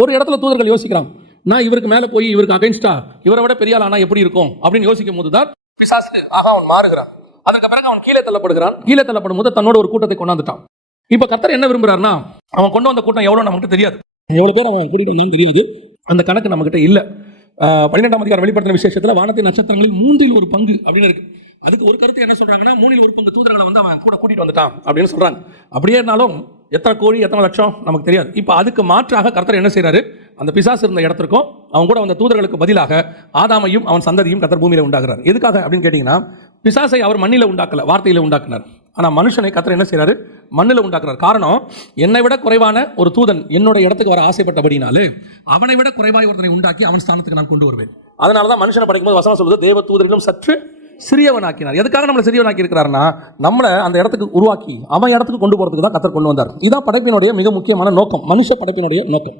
ஒரு இடத்துல தூதர்கள் யோசிக்கிறான் நான் இவருக்கு மேலே போய் இவருக்கு அகைன்ஸ்டா இவரை விட பெரிய ஆளானா எப்படி இருக்கும்? அப்படின்னு யோசிக்கும் போது தான் பிசாசு ஆக அவன் மாறுகிறான். அதற்கு பிறகு அவன் கீழே தள்ளப்படுகிறான். கீழே தள்ளப்படும் போது தன்னோட ஒரு கூட்டத்தை கொண்டாந்துட்டான். இப்போ கர்த்தர் என்ன விரும்புறாருன்னா அவன் கொண்டு வந்த கூட்டம் எவ்வளோ நமக்கு தெரியாது. எவ்வளோ பேர் அவன் கூட்டிட்டு வந்தான்னு தெரியாது. அந்த கணக்கு நம்மகிட்ட இல்லை. பன்னிரெண்டாம் அதிகாரம் வெளிப்படுத்தின விசேஷத்தில் வானத்தின் நட்சத்திரங்களில் மூன்றில் ஒரு பங்கு அப்படின்னு இருக்கு. அதுக்கு ஒரு கருத்து என்ன சொல்றாங்கன்னா மூணில் ஒரு பங்கு தூதர்களை வந்து அவன் கூட கூட்டிட்டு வந்துட்டான் அப்படின்னு சொல்றாங்க. அப்படியே இருந்தாலும் எத்தனை கோடி எத்தனை லட்சம் நமக்கு தெரியாது. இப்போ அதுக்கு மாற்றாக கர்த்தர் என்ன செய்கிறாரு அந்த பிசாசு இருந்த இடத்திற்கும் அவன் கூட வந்த தூதர்களுக்கு பதிலாக ஆதாமையும் அவன் சந்ததியும் கர்த்தர் பூமியில் உண்டாகிறார். எதுக்காக அப்படின்னு கேட்டிங்கன்னா பிசாசை அவர் மண்ணில் உண்டாக்கல வார்த்தையில் உண்டாக்குனார். ஆனால் மனுஷனை கர்த்தர் என்ன செய்கிறாரு மண்ணில் உண்டாக்குறார். காரணம் என்னை விட குறைவான ஒரு தூதன் என்னோட இடத்துக்கு வர ஆசைப்பட்டபடினாலே அவனை விட குறைவாய் ஒருத்தனை உண்டாக்கி அவன் ஸ்தானத்துக்கு நான் கொண்டு வருவேன். அதனால தான் மனுஷனை படிக்கும்போது வசனம் சொல்வது தேவ தூதரிலும் சற்று சிறியவனாக்கினார். எதுக்காக நம்மளை சிறியவனாக்கி இருக்கிறாருன்னா நம்மளை அந்த இடத்துக்கு உருவாக்கி அவன் இடத்துக்கு கொண்டு போகிறதுக்கு தான் கத்தர் கொண்டு வந்தார். இதான் படைப்பினுடைய மிக முக்கியமான நோக்கம். மனுஷ படைப்பினுடைய நோக்கம்.